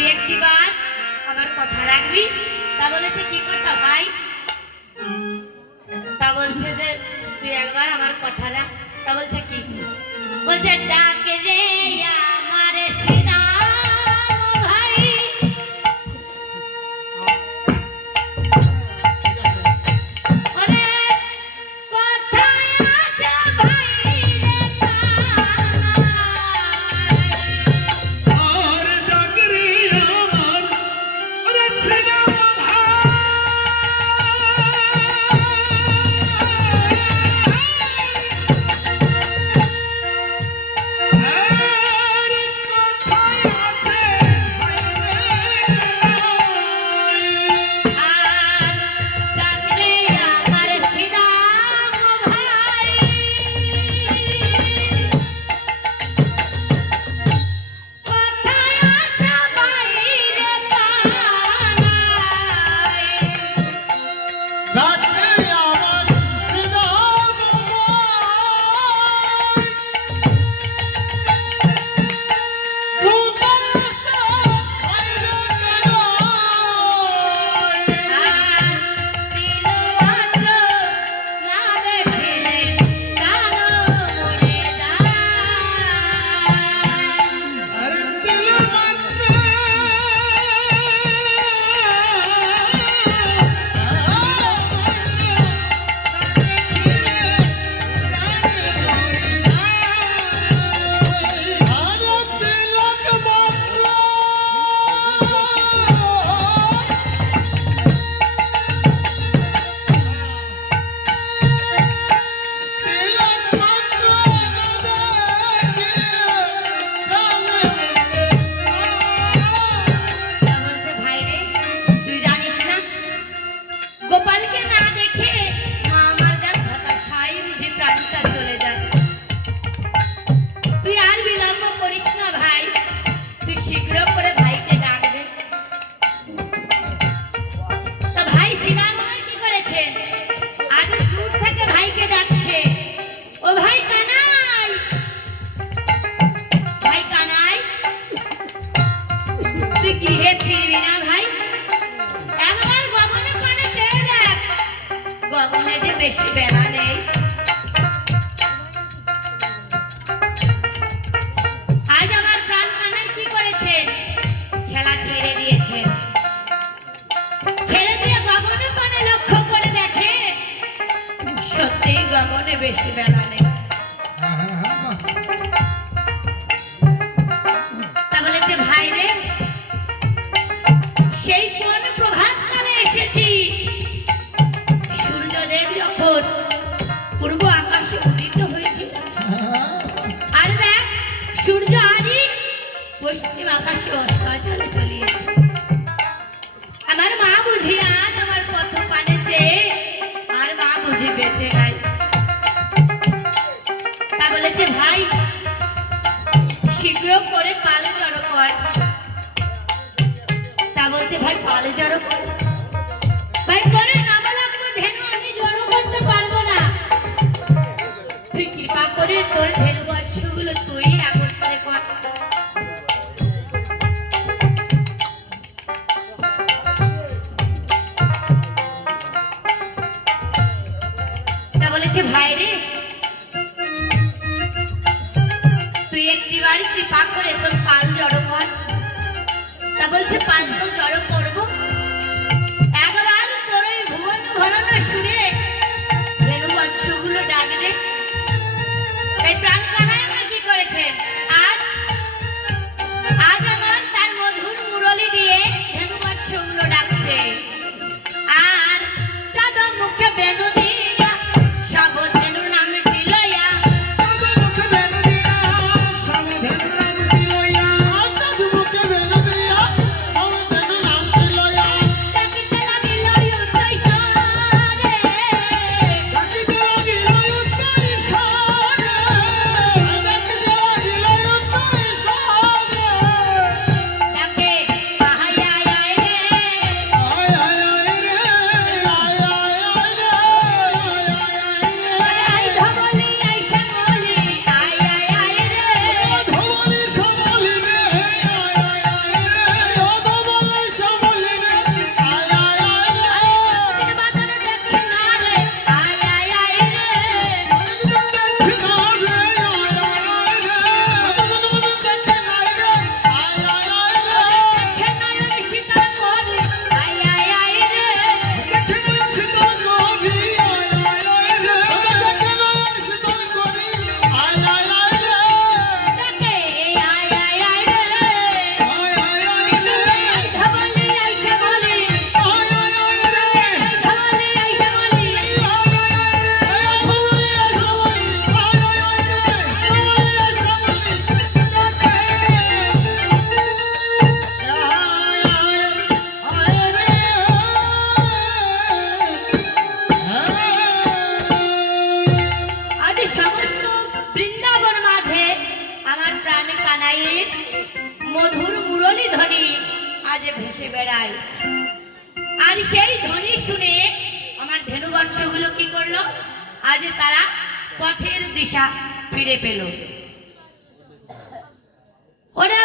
তুই একটিবার আমার কথা রাখবি? তা বলেছে কি কথা ভাই? তা বলছে যে তুই একবার আমার কথা রাখ। তা বলছে কি? বলছে ডাক রে আমার শ্রীরাম ভাই। ওরে কোথায় আছো ভাই রে আর ডাকরে আমার ওরে শ্রীরাম গোপালকে না দেখে মা আমার গান হতাশায় বুঝি প্রাণটা চলে যায়। তুই আর বিলম্ব করিস না ভাই, তুই শীঘ্র করে ভাইকে ডাক দে। তো ভাই শ্রীরাম কি করেছে? আগে দূর থেকে ভাইকে ডাকছে, ও ভাই কানাই, ভাই কানাই, তুই গৃহে ফিরবি না ভাই? একবার গগনে পানে চেয়ে দেখ, গগনে যে বেশি বেড়া নেই। আজ আমার প্রাণ কানাই কি করেছেন? খেলা ছেড়ে দিয়েছেন। ছেড়ে দিয়ে গগনে পানে লক্ষ্য করে দেখে সত্যি গগনে বেশি বেড়া নেই। তা বলেছে ভাই রে, সেই কোন প্রভাত কালে এসেছি সূর্যদেব যখন পূর্ব আকাশে উদিত হয়েছিল, আর দেখ সূর্য আজই পশ্চিম আকাশে অস্তাচলে চলিয়েছে। আমার মা বুঝি আজ আমার পথ পানেছে, আর মা বুঝি বেঁচে নাই। তা বলেছে ভাই শীঘ্র করে পাল জড়ো কর। তা বলছে ভাই পাল জড়ো কর। ভাই করে নবলক্ষ ধেনু আমি জড়ো করতে পারবো না, তুই কৃপা করে তোর ধেনু বাছুরগুলো তুই একত্রে কর। তা বলেছে ভাই রে, তুই একটিবার কৃপা করে তোর পাল জড়ো কর। তা বলছে পাল তো জড়ো করবো, একবার তোর ওই ভুবন ঘনানো সুরে ধেনু বাছুরগুলো ডাক দে। এই প্রাণ কানাই আমার কি করেছে? আজ আজ আমার তার মধুর মুরলি দিয়ে ধেনু বাছুরগুলো ডাকছে, আর চাঁদ মুখে বেনু দিয়া সব ধেনুর নাম দিলয়া। ডাকিতে লাগিল উচ্চৈঃস্বরে, বৃন্দাবন মাঝে আমার প্রাণ কানাইয়ের মধুর মুরলী ধ্বনি আজ ভেসে বেড়ায়। আর সেই ধ্বনি শুনে আমার ধেনুবংশগুলো কি করলো? আজ তারা পথের দিশা ফিরে পেল। ওরা